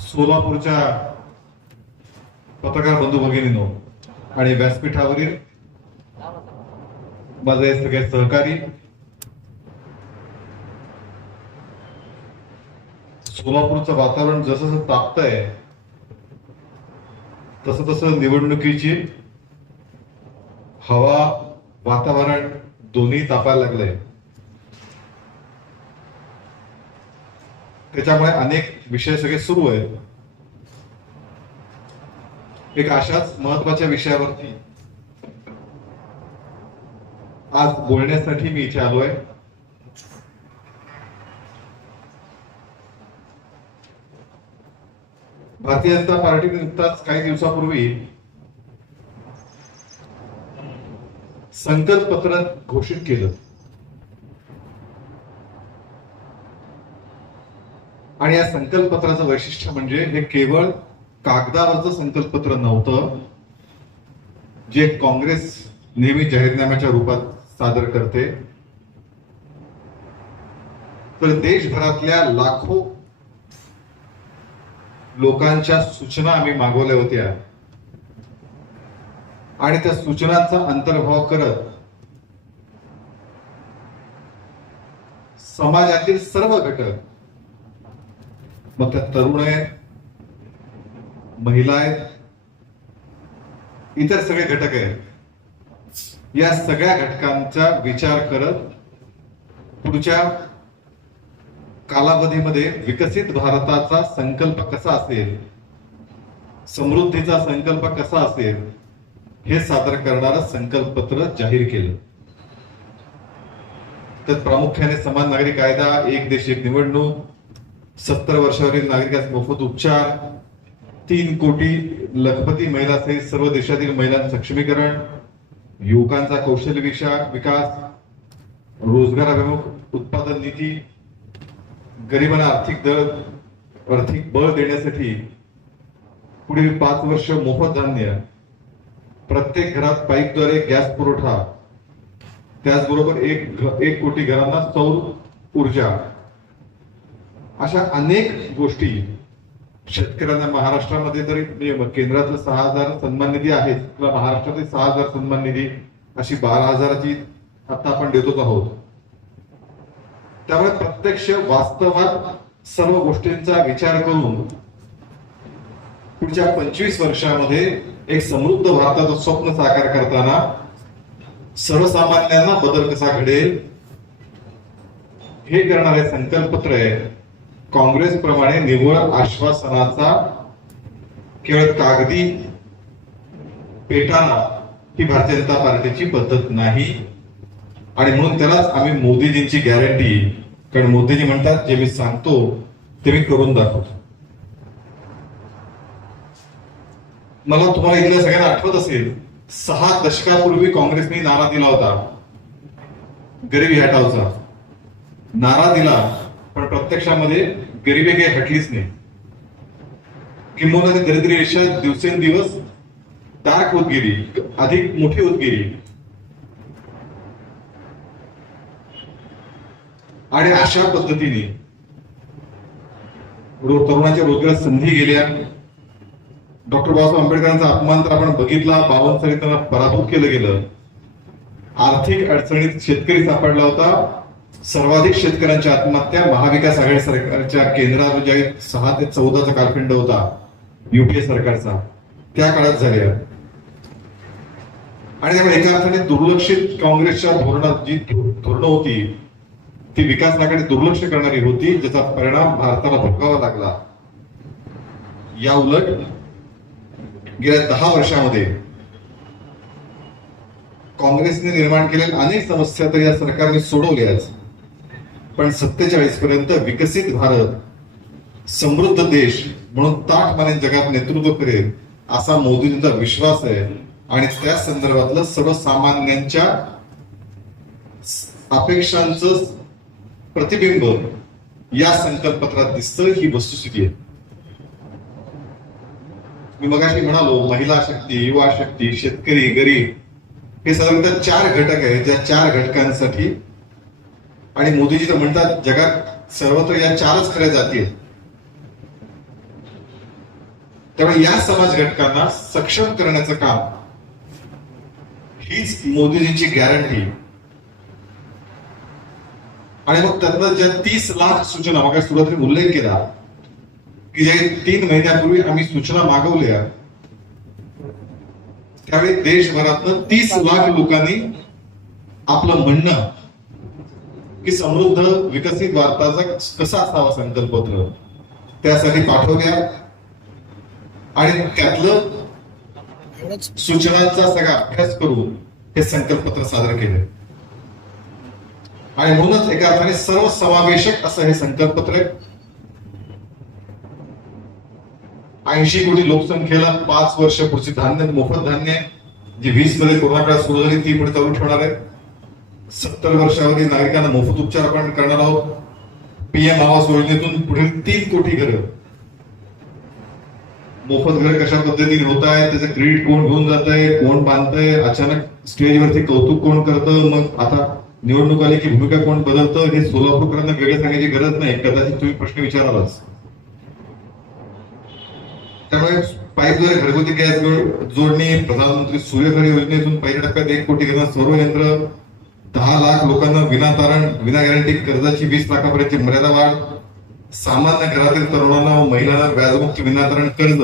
सोलापूरच्या पत्रकार बंधू भगिनीनो आणि व्यासपीठावरील माझे सगळे सहकारी सोलापूरचं वातावरण जसं जसं तापतंय तसं तसं निवडणुकीची हवा वातावरण दोन्ही तापायला लागलंय. त्याच्यामुळे अनेक विषय सगळे सुरू आहेत. एक अशाच महत्त्वाच्या विषयावरती आज बोलण्यासाठी मी इथे आलोय. भारतीय जनता पार्टीने नुकताच काही दिवसापूर्वी संकल्प पत्र घोषित केलं. आणि या संकल्पपत्राचं वैशिष्ट्य म्हणजे हे केवळ कागदावरचं संकल्पपत्र नव्हतं जे काँग्रेस नेहमी जाहीरनाम्याच्या रूपात सादर करते. तर देशभरातल्या लाखो लोकांच्या सूचना आम्ही मागवल्या होत्या. आणि त्या सूचनांचा अंतर्भाव करत समाजातील सर्व घटक मग त्या तरुण आहेत महिला आहेत इतर सगळे घटक आहेत. या सगळ्या घटकांचा विचार करत पुढच्या कालावधीमध्ये विकसित भारताचा संकल्प कसा असेल समृद्धीचा संकल्प कसा असेल हे सादर करणारं संकल्पपत्र जाहीर केलं. तर प्रामुख्याने समान नागरी कायदा एक देश एक निवडणूक सत्तर वर्षावरील नागरिकांस मोफत उपचार तीन कोटी लखपती महिला सहित सर्व देशातील महिलां सक्षमीकरण युवकांचा कौशल्य विकास रोजगाराभिमुख उत्पादन नीती गरिबांना आर्थिक दर आर्थिक बळ देण्यासाठी पुढील पाच वर्ष मोफत धान्य प्रत्येक घरात पाईपद्वारे गॅस पुरवठा त्याचबरोबर एक घ- एक कोटी घरांना सौर ऊर्जा अशा अनेक गोष्टी शेतकऱ्यांना महाराष्ट्रामध्ये तरी म्हणजे केंद्रातलं सहा हजार सन्मान निधी आहे किंवा महाराष्ट्रातील सहा हजार सन्मान निधी अशी बारा हजाराची आता आपण देतोच आहोत. त्यामुळे प्रत्यक्ष वास्तवात सर्व गोष्टींचा विचार करून पुढच्या पंचवीस वर्षामध्ये एक समृद्ध भारताचं स्वप्न साकार करताना सर्वसामान्यांना बदल कसा घडेल हे करणारे संकल्पत्र आहे काँग्रेस प्रमाणे निव्वळ आश्वासनाचा केवळ कागदी पेटाना ही भारतीय जनता पार्टीची पद्धत नाही. आणि म्हणून त्यालाच आम्ही मोदीजींची गॅरंटी कारण मोदीजी म्हणतात जे मी सांगतो ते मी करून दाखवतो. मला तुम्हाला इथल्या सगळ्यांना आठवत असेल सहा दशकापूर्वी काँग्रेसने नारा दिला होता. गरीबी हटावचा. नारा दिला. पण प्रत्यक्षामध्ये गरिबी काही हटलीच नाही. किंबहुना दरिद्र दरिद्री रेषा दिवसेंदिवस डार्क होत गेली अधिक मोठी होत गेली. आणि अशा पद्धतीने तरुणाच्या रोजगार संधी गेल्या. डॉक्टर बाबासाहेब आंबेडकरांचा अपमान तर आपण बघितला बावन साली त्यांना पराभूत केलं गेलं. आर्थिक अडचणीत शेतकरी सापडला होता. सर्वाधिक शेतकऱ्यांच्या आत्महत्या महाविकास आघाडी सरकारच्या केंद्रात ज्या सहा ते चौदाचा कालखंड होता युपीए सरकारचा त्या काळात झाल्या आणि त्यामुळे एका अर्थाने दुर्लक्षित काँग्रेसच्या धोरणात जी धोरणं होती ती विकासाकडे दुर्लक्ष करणारी होती ज्याचा परिणाम भारताला भोगावा लागला. या उलट गेल्या दहा वर्षामध्ये काँग्रेसने निर्माण केलेल्या अनेक समस्या तर या सरकारने सोडवल्याच. पण सत्तेचाळीस पर्यंत विकसित भारत समृद्ध देश म्हणून ताटमाने जगात नेतृत्व करेल असा मोदींचा विश्वास आहे. आणि त्या संदर्भातलं सर्वसामान्यांच्या अपेक्षांचं प्रतिबिंब या संकल्पपत्रात दिसतं ही वस्तुस्थिती आहे. मी मगाशी म्हणालो महिला शक्ती युवा शक्ती शेतकरी गरीब हे साधारणतः चार घटक आहेत. ज्या चार घटकांसाठी आणि मोदीजी तर म्हणतात जगात सर्वत्र या चारच खऱ्या जाती आहेत. त्यामुळे या समाज घटकांना सक्षम करण्याचं काम हीच मोदीजींची गॅरंटी आणि मग त्यातनं ज्या तीस लाख सूचना मग सुरुवातीने उल्लेख केला की जे तीन महिन्यापूर्वी आम्ही सूचना मागवल्या त्यावेळी देशभरातनं तीस लाख लोकांनी आपलं म्हणणं की समृद्ध विकसित भारताचा कसा असावा संकल्पत्र त्यासाठी पाठवल्या आणि त्यातलं सूचनांचा सगळा अभ्यास करून हे संकल्पत्र सादर केले. आणि म्हणूनच एका अर्थाने सर्वसमावेशक असं हे संकल्पत्र आहे. ऐंशी कोटी लोकसंख्येला पाच वर्ष पुढची धान्य मोफत धान्य आहे. जी वीसमध्ये कोरोना काळ सुरू झाली ती पुढे चालू ठेवणार आहे. सत्तर वर्षावरील नागरिकांना मोफत उपचार आपण करणार आहोत. पीएम आवास योजनेतून पुढील तीन कोटी घरं. मोफत घर कशा पद्धतीने होत आहे त्याचं क्रेडिट कोण घेऊन जात आहे कोण बांधतंय अचानक स्टेजवरती कौतुक कोण करतं मग आता निवडणूक आली की भूमिका कोण बदलतं हे सोलापूरकरांना वेगळं सांगायची गरज नाही कदाचित तुम्ही प्रश्न विचारालाच. त्यामुळे पाईपद्वारे घरगुती गॅस जोडणी प्रधानमंत्री सूर्यघर योजनेतून पहिल्या टप्प्यात एक कोटी घरांना सर्व यंत्र दहा लाख लोकांना विना तारण विना गॅरंटी कर्जाची वीस लाखापर्यंतची मर्यादा वाढ. सामान्य घरातील तरुणांना व महिलांना व्याजमुक्त विनातारण कर्ज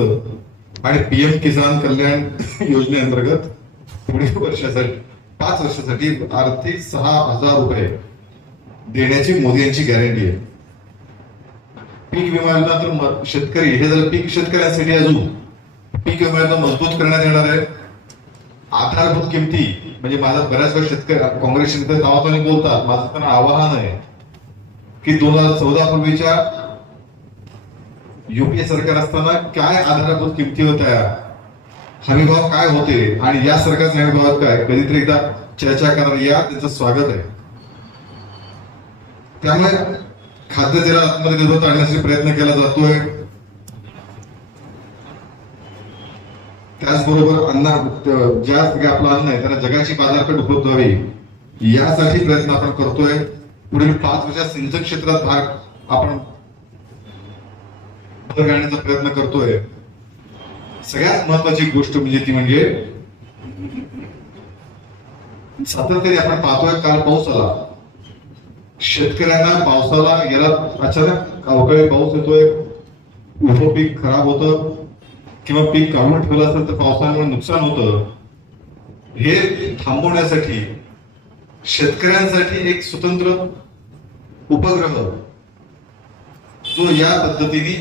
आणि पीएम किसान कल्याण योजनेअंतर्गत पुढील वर्षासाठी पाच वर्षासाठी आर्थिक सहा हजार रुपये देण्याची मोदी यांची गॅरंटी आहे. पीक विमा योजना तर शेतकरी हे जर पीक शेतकऱ्यांसाठी अजून पीक विमा योजना मजबूत करण्यात येणार आहे. आधारभूत किमती. म्हणजे माझा बऱ्याच वेळा शेतकरी काँग्रेस नेते नावाने बोलतात माझं त्यांना आवाहन आहे की दोन हजार चौदा पूर्वीच्या युपीए सरकार असताना काय आधारभूत किमती होत्या? हमीभाव काय होते? आणि या सरकारच्या हमीभावात काय? कधीतरी एकदा चर्चा करणार या त्यांचं स्वागत आहे. त्यामुळे खाद्यतेला आत्मनिर्भरता आणण्यासाठी प्रयत्न केला जातोय. त्याचबरोबर अन्न ज्या आपलं अन्न आहे त्यांना जगाची बाजारपेठ उपलब्ध व्हावी यासाठी प्रयत्न आपण करतोय. पुढील पाच वर्षात सिंचन क्षेत्रात भाग आपण भर घालण्याचा प्रयत्न करतोय. सगळ्यात महत्वाची गोष्ट म्हणजे ती म्हणजे सातत्याने आपण पाहतोय काल पाऊस आला. शेतकऱ्यांना पावसाला गेला अचानक अवकाळी पाऊस येतोय. उभं पीक खराब होतं. किंवा पीक काढून ठेवलं असेल तर पावसामुळे नुकसान होतं. हे थांबवण्यासाठी शेतकऱ्यांसाठी एक स्वतंत्र उपग्रह जो या पद्धतीने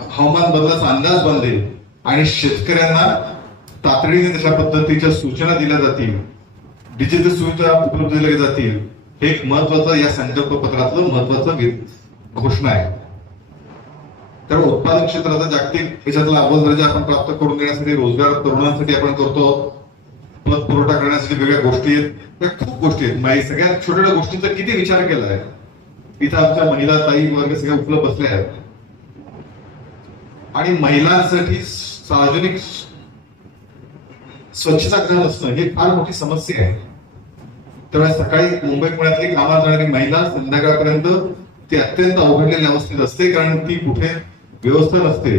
हवामान बदलाचा अंदाज बांधेल आणि शेतकऱ्यांना तातडीने तशा पद्धतीच्या सूचना दिल्या जातील. डिजिटल सुविधा उपलब्ध दिल्या जातील. हे एक महत्वाचं या संकल्प पत्रातलं महत्वाचं घोषणा आहे. त्यामुळे उत्पादन क्षेत्राचा जागतिक देशातला अव्वल दर्जा आपण प्राप्त करून देण्यासाठी रोजगार तरुणांसाठी आपण करतो. पत पुरवठा करण्यासाठी वेगळ्या गोष्टी आहेत. खूप गोष्टी आहेत. माही सगळ्या छोट्या छोट्या गोष्टींचा किती विचार केला आहे? इथं आमच्या महिला ताई वर्ग सगळ्या उपलब्ध बसल्या आहेत. आणि महिलांसाठी सार्वजनिक स्वच्छता करत असणं ही फार मोठी समस्या आहे. त्यामुळे सकाळी मुंबई पुण्यातली कामाला जाणारी महिला संध्याकाळपर्यंत ती अत्यंत अवघडलेल्या अवस्थेत असते. कारण ती कुठे व्यवस्था नसते.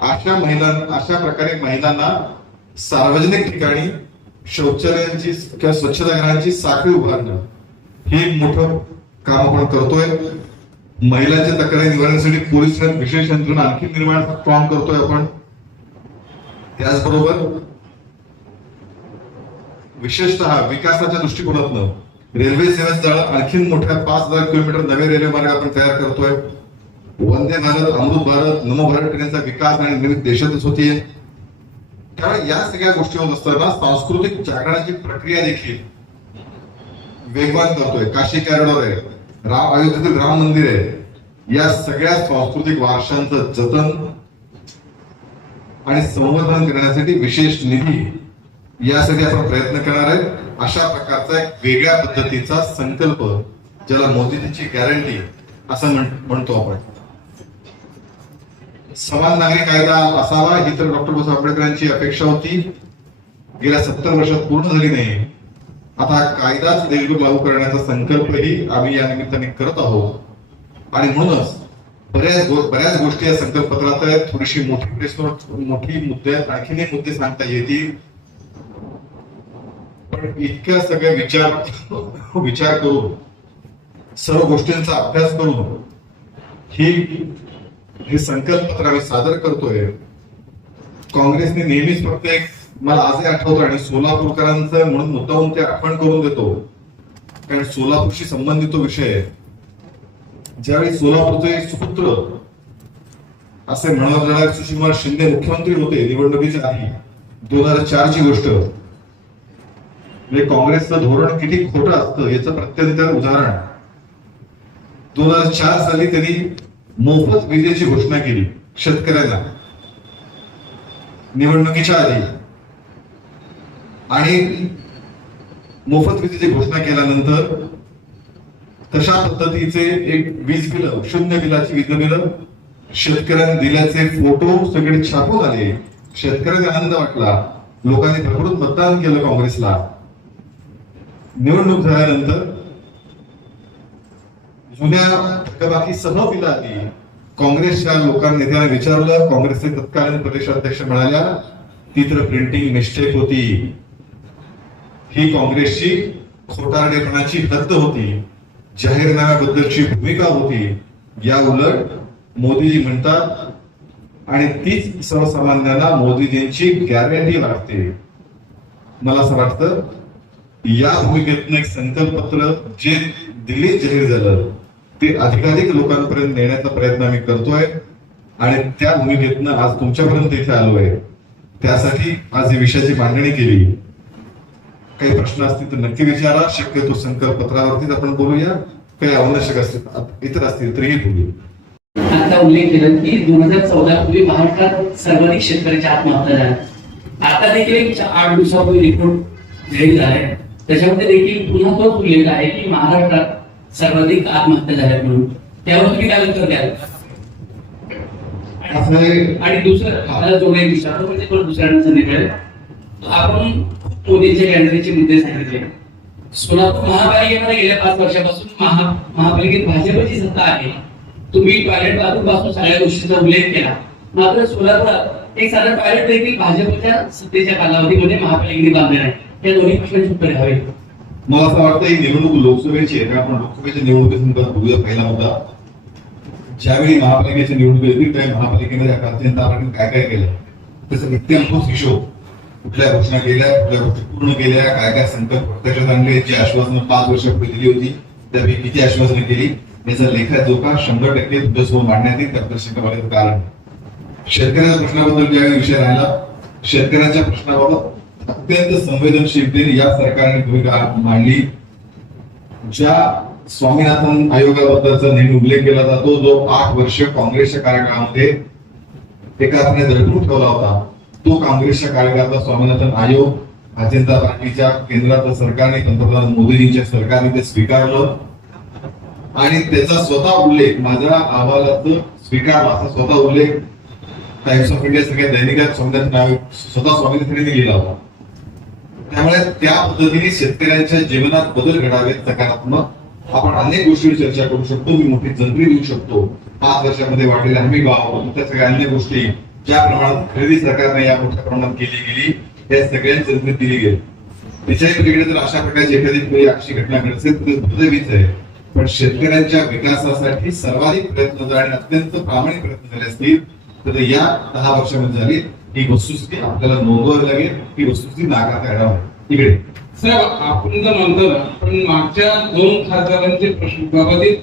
अशा महिलांना अशा प्रकारे महिलांना सार्वजनिक ठिकाणी शौचालयांची किंवा स्वच्छतागृहांची साखळी उभारणं हे एक मोठं काम आपण करतोय. महिलांच्या तक्रारी निवारण्यासाठी पोलीस ठाण्यात विशेष यंत्रणा आणखी निर्माण स्ट्रॉंग करतोय आपण. त्याचबरोबर विशेषतः विकासाच्या दृष्टिकोनातनं रेल्वे सेवेचं आणखी मोठ्या पाच हजार किलोमीटर नवे रेल्वे मार्ग आपण तयार करतोय. वंदे भारत अमृत भारत नमो भारत ट्रेनचा विकास आणि निर्मित देशातच होतीये त्यामुळे या सगळ्या गोष्टी होत असताना सांस्कृतिक जागरणाची प्रक्रिया देखील वेगवान करतोय. काशी कॉरिडॉर आहे राम अयोध्येतील राम मंदिर आहे. या सगळ्या सांस्कृतिक वारशांचं जतन आणि संवर्धन करण्यासाठी विशेष निधी यासाठी आपण प्रयत्न करणार आहे. अशा प्रकारचा एक वेगळ्या पद्धतीचा संकल्प ज्याला मोदीजीची गॅरंटी असं म्हण- म्हणतो आपण. समान नागरी कायदा असावा ही तर डॉक्टर बाबासाहेब आंबेडकरांची अपेक्षा होती. गेल्या सत्तर वर्षात पूर्ण झाली नाही. आता कायदाच देशभर लागू करण्याचा संकल्पही आम्ही या निमित्ताने करत आहोत. आणि म्हणूनच बऱ्याच बऱ्याच गोष्टी या संकल्पपत्रात आहेत. थोडीशी मोठी प्रेस मोठी मुद्दे आहेत. मुद्दे सांगता येतील. पण इतक्या सगळ्या विचार विचार करून सर्व गोष्टींचा अभ्यास करून ही हे संकल्पपत्र आम्ही सादर करतोय. काँग्रेसने नेहमीच फक्त एक मला आजही आठवतं आणि सोलापूरकरांचं म्हणून मुद्दाहून ते आठवण करून देतो. कारण सोलापूरशी संबंधित तो विषय ज्यावेळी सोलापूरचे सुपुत्र असे म्हणावं जाणारे सुशीलकुमार शिंदे मुख्यमंत्री होते निवडणुकीच्या आधी दोन हजार चार ची गोष्ट. म्हणजे काँग्रेसचं धोरण किती खोटं असतं याचं प्रत्यंतर उदाहरण. दोन हजार चार साली त्यांनी मोफत विजेची घोषणा केली शेतकऱ्यांना. निवडणुकीच्या आधी. आणि मोफत विजेची घोषणा केल्यानंतर तशा पद्धतीचे एक वीज बिल शून्य बिलाची वीज बिल शेतकऱ्यांनी दिल्याचे फोटो सगळे छापून आले. शेतकऱ्यांना आनंद वाटला. लोकांनी भरभरून मतदान केलं काँग्रेसला. निवडणूक झाल्यानंतर जुन्या थकबाकी सह बिल आली काँग्रेसच्या लोकांनी नेत्यांना विचारलं काँग्रेसचे तत्कालीन प्रदेशाध्यक्ष म्हणाल्या ती तर प्रिंटिंग मिस्टेक होती. ही काँग्रेसची खोटारडेपणाची हद्द होती. जाहीरनाम्याबद्दलची भूमिका होती. या उलट मोदीजी म्हणतात आणि तीच सर्वसामान्यांना मोदीजींची गॅरंटी वाटते मला असं वाटतं या भूमिकेतून एक संकल्पपत्र जे दिल्लीत जाहीर झालं ते अधिकाधिक लोकांपर्यंत नेण्याचा प्रयत्न आम्ही करतोय. आणि त्या भूमिकेतनं आज तुमच्यापर्यंत इथे आहे त्यासाठी आज या विषयाची मांडणी केली. काही प्रश्न असतील तर नक्की विचारा. शक्यतो संकल्पपत्रावरतीच आपण बोलूया. काही आवश्यक असतील इतर असतील तरीही बोलूया. आता उल्लेख केला की दोन हजार चौदा पूर्वी महाराष्ट्रात सर्वाधिक शेतकऱ्याच्या आत्महत्या झाल्या. आता देखील एक आठ दिवसापूर्वी रिपोर्ट जाहीर झालाय. त्याच्यामध्ये देखील पुन्हा तोच उल्लेख आहे की महाराष्ट्रात सर्वाधिक आत्महत्या झाल्या म्हणून. त्यावर तुम्ही काय उत्तर द्याल? आणि दुसरं मला जोड एक विचारतो म्हणजे परत दुसऱ्यांना मिळेल आपण मोदींच्या कॅन्डरीचे मुद्दे सांगितले. सोलापूर महापालिकेमध्ये गेल्या पाच वर्षापासून महा महापालिकेत भाजपची सत्ता आहे. तुम्ही टॉयलेट बाथरूमपासून सगळ्या गोष्टींचा उल्लेख केला. मात्र सोलापुरात एक साधं टॉयलेट देखील भाजपच्या सत्तेच्या कालावधीमध्ये महापालिकेने बांधले नाही या दोन्ही प्रश्नांची उत्तरे हवी मला असं वाटतं ही निवडणूक लोकसभेची आहे. आपण लोकसभेच्या निवडणुकीसंदर्भात बघूया पहिला मुद्दा. ज्यावेळी महापालिकेच्या निवडणूक येतील त्यावेळी महापालिकेमध्ये अत्यंत जनता पार्टीने काय काय केलं? त्याचा नित्यंभूत हिशोब. कुठल्या घोषणा केल्या कुठल्या गोष्टी पूर्ण केल्या काय काय संकल्प प्रत्यक्षात आणले जी आश्वासनं पाच वर्षापूर्वी दिली होती त्यापैकी किती आश्वासनं केली? याचा लेखाजोखा शंभर टक्के तुमच्यासमोर मांडण्यात येईल त्याबद्दल शंका कारण शेतकऱ्याच्या प्रश्नाबद्दल ज्यावेळी विषय राहिला शेतकऱ्याच्या प्रश्नाबाबत अत्यंत संवेदनशीलतेने या सरकारने भूमिका मांडली. ज्या स्वामीनाथन आयोगाबद्दलचा नेहमी उल्लेख केला जातो जो आठ वर्ष काँग्रेसच्या कार्यकाळामध्ये एका हाताने दडपून ठेवला होता. तो काँग्रेसच्या कार्यकाळातला स्वामीनाथन आयोग अजिंता जनता पार्टीच्या केंद्रातलं सरकारने पंतप्रधान मोदीजींच्या सरकारने ते स्वीकारलं. आणि त्याचा स्वतः उल्लेख माझ्या अहवालात स्वीकारला असा स्वतः उल्लेख टाइम्स ऑफ इंडिया सगळ्या दैनिकात स्वामीनाथन आयोग स्वतः स्वामीनाथन लिहिला होता. त्यामुळे त्या पद्धतीने शेतकऱ्यांच्या जीवनात बदल घडावेत सकारात्मक. आपण अनेक गोष्टीवर चर्चा करू शकतो. मी मोठी जंत्री देऊ शकतो. पाच वर्षामध्ये वाढलेला हमी भाव त्या सगळ्या अन्य गोष्टी ज्या प्रमाणात खरेदी सरकारने या मोठ्या प्रमाणात केली गेली त्या सगळ्यांची जंत्री दिली गेली. त्याच्याही जर अशा प्रकारची एखादी काही अशी घटना घडत असेल तर दुर्दैवीच आहे. पण शेतकऱ्यांच्या विकासासाठी सर्वाधिक प्रयत्न झाले आणि अत्यंत प्रामाणिक प्रयत्न झाले असतील. तर या दहा वर्षामध्ये झाली. ही वस्तुस्थिती आपल्याला नोंदवावी लागेल. ही वस्तुस्थिती नाकारता येणार नाही. इकडे. साहेब आपण जर म्हणतो ना पण मागच्या दोन खासदारांचे प्रश्न बाबतीत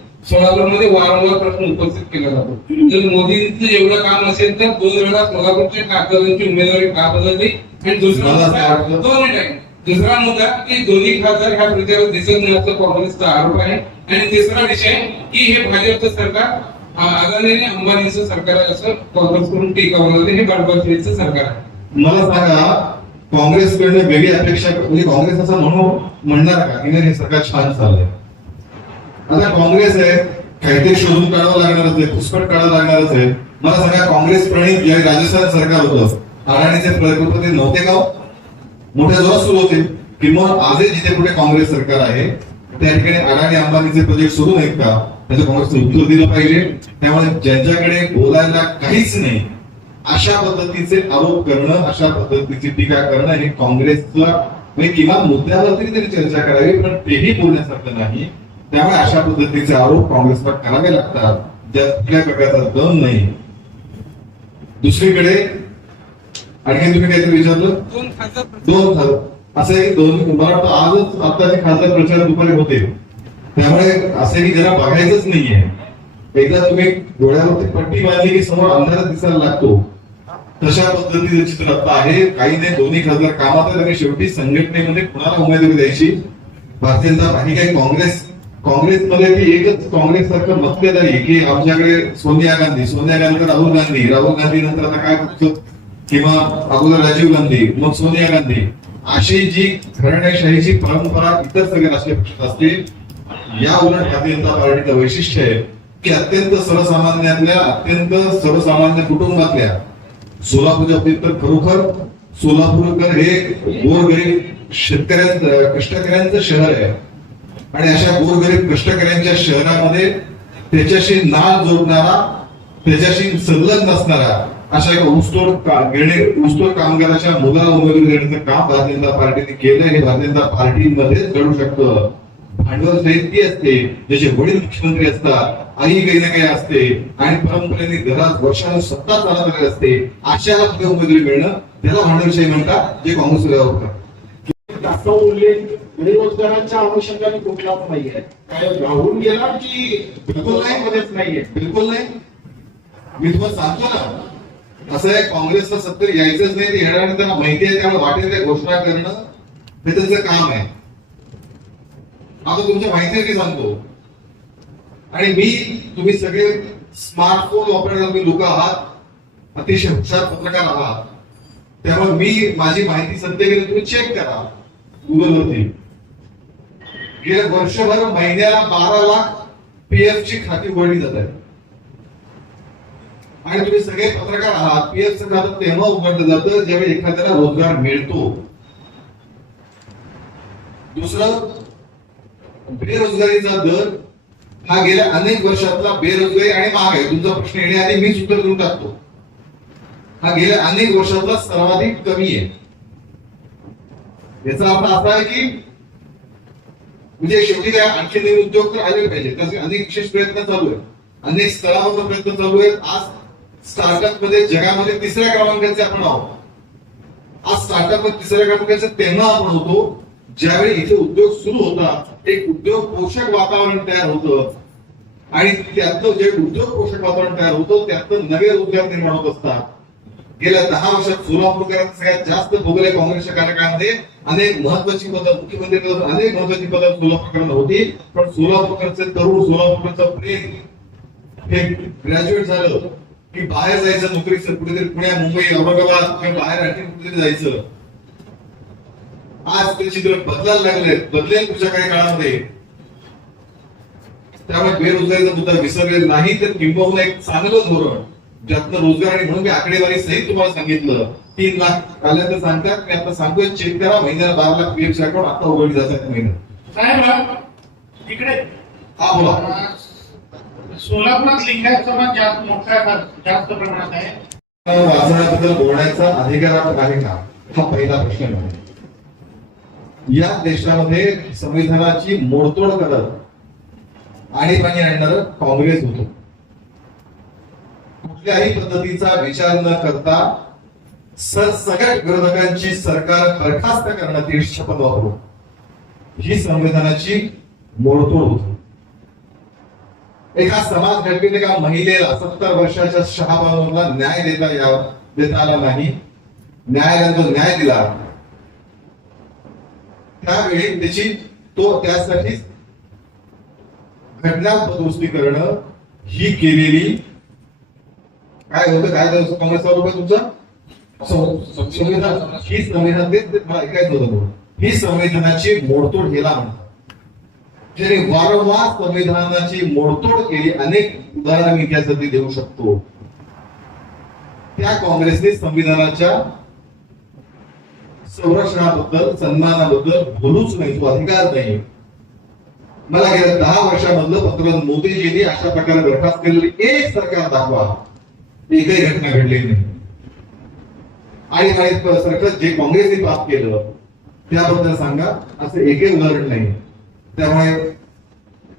वारंवार प्रश्न उपस्थित केला जातो. जर मोदींचं एवढं काम असेल तर दोन वेळा सोलापूरच्या खासदारांची उमेदवारी का बदलली आणि दुसरा दोन मिनिट. दुसरा मुद्दा की दोन्ही खासदार ह्या प्रचारात दिसत नसल्याचा काँग्रेसचा आरोप आहे. आणि तिसरा विषय की हे भाजपचं सरकार अं, आणि अंबानीचं सरकार आहे असं काँग्रेसकडून टीका होणार हे गडबडीचं सरकार आहे. मला सांगा काँग्रेसकडनं वेगळी अपेक्षा म्हणजे काँग्रेस असं म्हणू म्हणणार का? की नाही हे सरकार छान चाललंय. आता काँग्रेस आहे काहीतरी शोधून काढावं लागणारच आहे पुष्कळ काढावं लागणारच आहे. मला सांगा काँग्रेस प्रणित ज्यावेळी राजस्थान सरकार होतं. अडाणीचे प्रकल्प ते नव्हते का हो? मोठ्या जोरात सुरू होते. किंवा आजही जिथे कुठे काँग्रेस सरकार आहे त्या ठिकाणी अडाणी अंबानीचे प्रोजेक्ट सुरू नाहीत का? त्याचं काँग्रेसचं उत्तर दिलं पाहिजे? त्यामुळे ज्यांच्याकडे बोलायला काहीच नाही अशा पद्धतीचे आरोप करणं अशा पद्धतीची टीका करणं हे काँग्रेसचं म्हणजे किमान मुद्द्यावर तरी चर्चा करावी पण तेही बोलण्यासारखं नाही. त्यामुळे अशा पद्धतीचे आरोप काँग्रेसला करावे लागतात. कुठल्या प्रकारचा दम नाही. दुसरीकडे आणखी तुम्ही काहीतरी विचारलं? दोन खासदार. असे दोन मला वाटतं आजच आताचे खासदार प्रचार दुपारी होते. त्यामुळे असे की ज्याला बघायचंच नाहीये. एकदा तुम्ही डोळ्यावरती पट्टी बांधली की समोर अंधारात दिसायला लागतो. तशा पद्धतीचं चित्र आता आहे. काही नाही दोन्ही खासदार कामात आहेत आणि शेवटी संघटनेमध्ये कुणाला उमेदवारी द्यायची? भारतीय जनता पार्टी काही काँग्रेस? काँग्रेसमध्ये ती एकच काँग्रेस सारखं मतभेद आहे. की आमच्याकडे सोनिया गांधी सोनिया गांधी राहुल गांधी. राहुल गांधी नंतर आता काय किंवा अगोदर राजीव गांधी मग सोनिया गांधी. अशी जी घराण्याशाहीची परंपरा इतर सगळ्या राजकीय पक्षात असते या उलट भारतीय जनता पार्टीचं वैशिष्ट्य आहे की अत्यंत सर्वसामान्यातल्या अत्यंत सर्वसामान्य कुटुंबातल्या सोलापूरच्या बाबतीत तर खरोखर सोलापूरकर हे गोरगरीब शेतकऱ्यांचं कष्टकऱ्यांचं शहर आहे. आणि अशा गोरगरीब कष्टकऱ्यांच्या शहरामध्ये त्याच्याशी नाळ जोडणारा त्याच्याशी संलग्न असणारा अशा एका ऊसतोड ऊसतोड कामगाराच्या मुलाला उमेदवारी देण्याचं काम भारतीय जनता पार्टीने केलं हे भारतीय जनता पार्टीमध्येच घडू शकतं. भांडवल साहित्य असते. ज्याचे वडील मुख्यमंत्री असतात आई काही ना काही असते आणि परंपरेने घरात वर्षानु सत्ता चालत असते पुढे उमेदवारी मिळणं त्याला भांडवलशाही म्हणतात जे काँग्रेस होतं. उल्लेख बेरोजगारांच्या अनुषंगाने कुठलाच नाहीये. काय राहून गेला की बिलकुल नाही मध्येच नाहीये. बिलकुल नाही. मी तुम्हाला सांगतो ना असं आहे काँग्रेसला सत्य यायचंच नाही ते येणार त्यांना माहिती आहे त्यामुळे वाटेल त्या घोषणा करणं हे त्यांचं काम आहे. आता तुमच्या माहितीसाठी सांगतो. आणि मी तुम्ही सगळे स्मार्टफोन वापरणारे तुम्ही लोक आहात अतिशय हुशार पत्रकार आहात. त्यामुळे मी माझी माहिती सध्या केली तुम्ही चेक करा गुगलवरती गेल्या वर्षभर महिन्याला बारा लाख पीएफ ची खाती उघडली जात आहे आणि तुम्ही सगळे पत्रकार आहात. पीएफ चं खातं तेव्हा उघडलं जातं ज्यावेळी एखाद्याला रोजगार मिळतो. दुसरं बेरोजगारीचा दर हा गेल्या अनेक वर्षातला बेरोजगारी आणि महागाई तुमचा प्रश्न येण्याआधी मीच उत्तर देऊन टाकतो. हा गेल्या अनेक वर्षातला सर्वाधिक कमी आहे. याचा अर्थ असा आहे की म्हणजे शेवटी काय आणखी नवीन उद्योग तर आले पाहिजे त्याचे अनेक विशेष प्रयत्न चालू आहेत. अनेक स्तरावर प्रयत्न चालू आहेत. आज स्टार्टअपमध्ये जगामध्ये तिसऱ्या क्रमांकाचे आपण आहोत. आज स्टार्टअपमध्ये तिसऱ्या क्रमांकाचे तेव्हा आपण होतो ज्यावेळी इथे उद्योग सुरू होता एक उद्योग पोषक वातावरण तयार होतं. आणि त्यातलं जे उद्योग पोषक वातावरण तयार होतं त्यातनं नवे उद्योग निर्माण होत असतात. गेल्या दहा वर्षात सोलापूरकरांना सगळ्यात जास्त भोगले काँग्रेसच्या कार्यकाळामध्ये अनेक महत्वाची पदं मुख्यमंत्री पद अनेक महत्वाची पदं सोलापूरकरांना होती. पण सोलापूरकरचे तरुण सोलापूरकरचं प्रेम हे ग्रॅज्युएट झालं. की बाहेर जायचं नोकरीचं कुठेतरी पुण्या मुंबई औरंगाबाद किंवा बाहेर आणखी कुठेतरी जायचं. आज ते चित्र बदलायला लागले बदलेल पुढच्या काही काळामध्ये. त्यामुळे बेरोजगारीचा मुद्दा विसरलेला नाही तर किंबहुना एक चांगलं धोरण ज्यातनं रोजगार आणि म्हणून मी आकडेवारी सहित तुम्हाला सांगितलं. तीन लाख आल्यानंतर सांगतात मी आता सांगतोय चेक करा महिन्याला बारा लाख पीएफ अकाउंट आता उघडली जातात महिन्यात साहेब इकडे. हा बोला. सोलापुरात लिंगायत समाज जास्त मोठ्या जास्त प्रमाणात आहे. वाचण्याबद्दल बोलण्याचा अधिकार आहे का? हा पहिला प्रश्न आहे. या देशामध्ये संविधानाची मोडतोड करत आणीबाणी आणणार काँग्रेस होतो. कुठल्याही पद्धतीचा विचार न करता सरसगट विरोधकांची सरकार बरखास्त करण्यात शपथ वापरू ही संविधानाची मोडतोड होती. एका समाज घटनेत एका महिलेला सत्तर वर्षाच्या शहाबानूरला न्याय देता यावा देता आला नाही. न्यायालयाने जो न्याय दिला त्यावेळी त्याची तो त्यासाठी घटना दुरुस्ती करणं ही केलेली. काय होतं? काय झालं? काँग्रेस रुपये तुमचं? संविधान. ही संविधान तेच ऐकायचं होतं ही संविधानाची मोडतोड केला म्हणतात ज्याने वारंवार संविधानाची मोडतोड केली अनेक उदाहरणं मी त्यासाठी देऊ शकतो. त्या काँग्रेसने संविधानाच्या संरक्षणाबद्दल सन्मानाबद्दल बोलूच नाही तो अधिकार नाही. मला गेल्या दहा वर्षामधलं पंतप्रधान मोदीजींनी अशा प्रकारे बरखास्त केलेली एक सरकार दाखवा. एकही घटना घडली नाही. आणि आणि सरकार जे काँग्रेसने पास केलं त्याबद्दल सांगा असं एकही उदाहरण नाही. त्यामुळे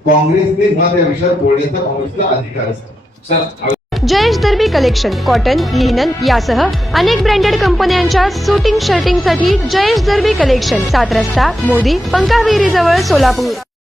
काँग्रेसने मुळात या विषयावर बोलण्याचा काँग्रेसचा अधिकार असतो. Sir Jayesh Derby collection cotton linen यासह अनेक ब्रँडेड कंपन्यांच्या सुटिंग शर्टिंगसाठी जयेश दर्बी कलेक्शन सात रस्ता मोदी पंकाविहिरी जवळ सोलापूर.